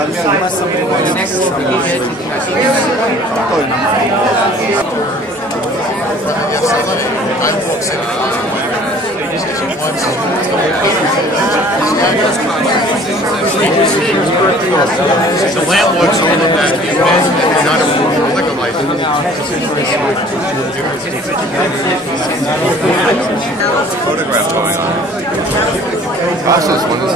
The landlord told them that the abandonment did not approve the liquor license. Photograph going on. Process, when is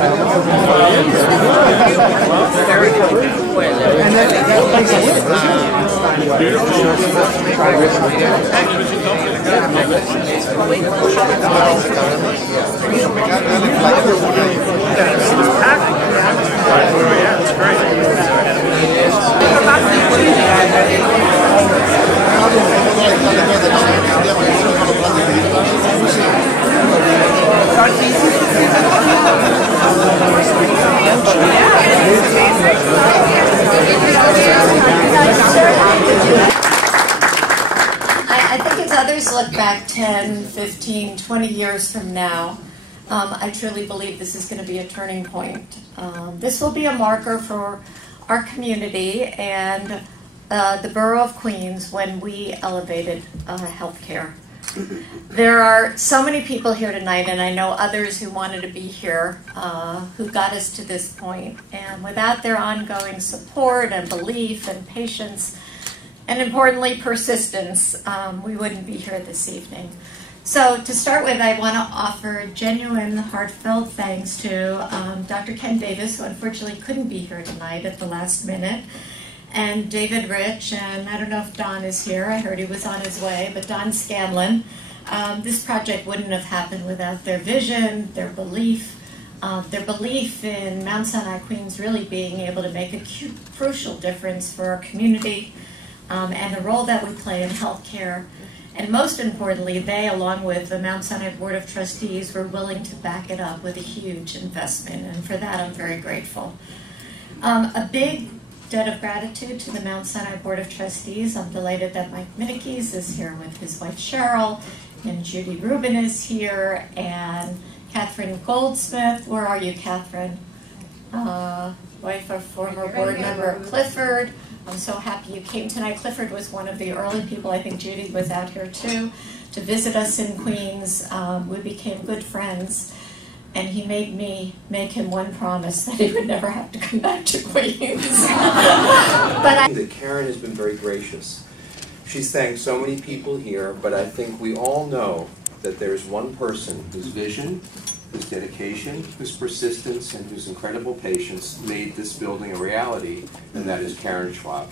I think as others look back 10, 15, 20 years from now, I truly believe this is going to be a turning point. This will be a marker for our community and the borough of Queens when we elevated healthcare. There are so many people here tonight, and I know others who wanted to be here, who got us to this point. And without their ongoing support and belief and patience, and importantly, persistence, we wouldn't be here this evening. So to start with, I want to offer genuine, heartfelt thanks to Dr. Ken Davis, who unfortunately couldn't be here tonight at the last minute, and David Rich, and I don't know if Don is here. I heard he was on his way, but Don Scanlon. This project wouldn't have happened without their vision, their belief in Mount Sinai, Queens really being able to make a crucial difference for our community, and the role that we play in healthcare. And most importantly, they, along with the Mount Sinai Board of Trustees, were willing to back it up with a huge investment, and for that I'm very grateful. A big debt of gratitude to the Mount Sinai Board of Trustees. I'm delighted that Mike Minikes is here with his wife Cheryl, and Judy Rubin is here, and Catherine Goldsmith. Where are you, Catherine? Wife of former board member Clifford. I'm so happy you came tonight. Clifford was one of the early people, I think Judy was out here too, to visit us in Queens. We became good friends, and he made me make him one promise that he would never have to come back to Queens. That Karen has been very gracious. She's thanked so many people here, but I think we all know that there's one person whose vision, whose dedication, whose persistence, and whose incredible patience made this building a reality, and that is Karen Schwab.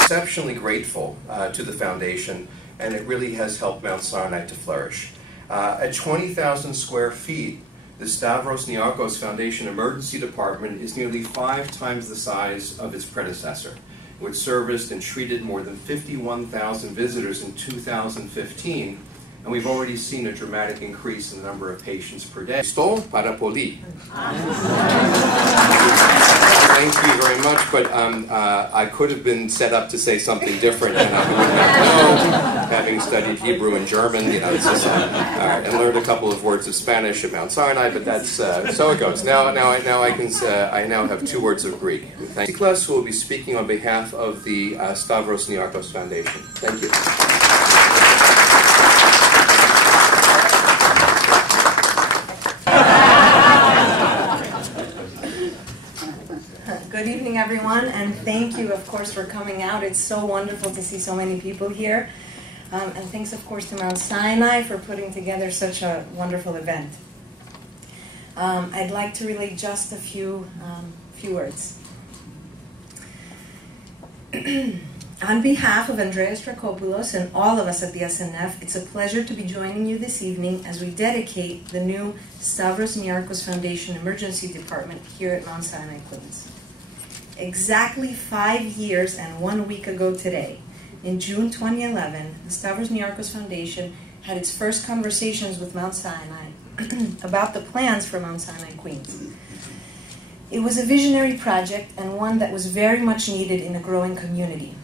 Exceptionally grateful to the foundation, and it really has helped Mount Sinai to flourish. At 20,000 square feet, the Stavros Nyiarchos Foundation Emergency Department is nearly 5 times the size of its predecessor, which serviced and treated more than 51,000 visitors in 2015, and we've already seen a dramatic increase in the number of patients per day. Sto para poli. Thank you very much, but I could have been set up to say something different, and I wouldn't have known, having studied Hebrew and German, you know, it's just, and learned a couple of words of Spanish at Mount Sinai, but that's so it goes. Now I now have 2 words of Greek. Thank you, Niklas, who will be speaking on behalf of the Stavros Nyiarchos Foundation. Thank you. Good evening, everyone, and thank you, of course, for coming out. It's so wonderful to see so many people here. And thanks, of course, to Mount Sinai for putting together such a wonderful event. I'd like to relate just a few words. On behalf of Andreas Strakopoulos and all of us at the SNF, it's a pleasure to be joining you this evening as we dedicate the new Stavros Nyiarchos Foundation Emergency Department here at Mount Sinai, Queens. Exactly 5 years and 1 week ago today, in June 2011, the Stavros Nyiarchos Foundation had its first conversations with Mount Sinai about the plans for Mount Sinai, Queens. It was a visionary project and one that was very much needed in a growing community.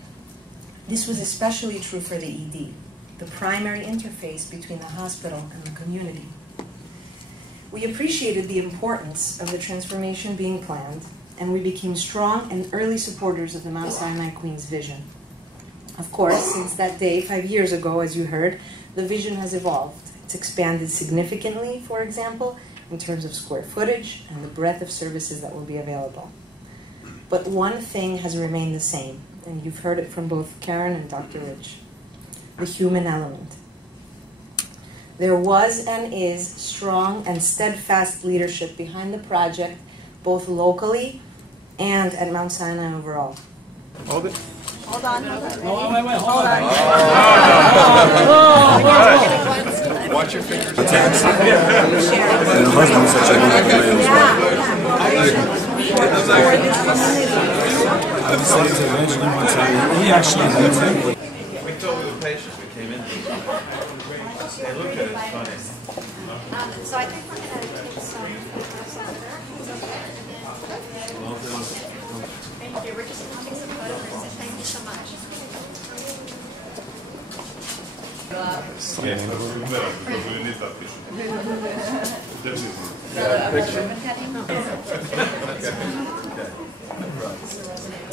This was especially true for the ED, the primary interface between the hospital and the community. We appreciated the importance of the transformation being planned, and we became strong and early supporters of the Mount Sinai Queen's vision. Of course, since that day, 5 years ago, as you heard, the vision has evolved. It's expanded significantly, for example, in terms of square footage and the breadth of services that will be available. But one thing has remained the same, and you've heard it from both Karen and Dr. Rich: the human element. There was and is strong and steadfast leadership behind the project, both locally and at Mount Sinai overall. Hold it. Hold on. Hold on. Watch your fingers. And the husband said check out the man as well. I was saying to eventually one time, he actually lives in. We thought we were patient. We came in. Hey, look at it. It's funny. So I think we're going to take some. Thank you. We're just taking some photos. Thank you so much.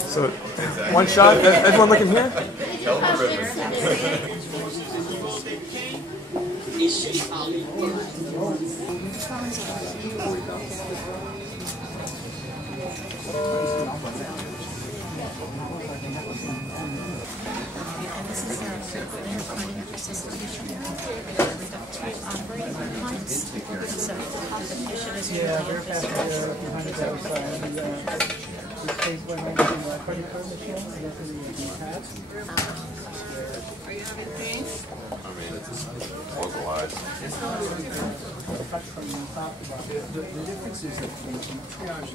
So, one shot. Everyone looking here. Are you having pain? I mean, it's localized. The difference is that triage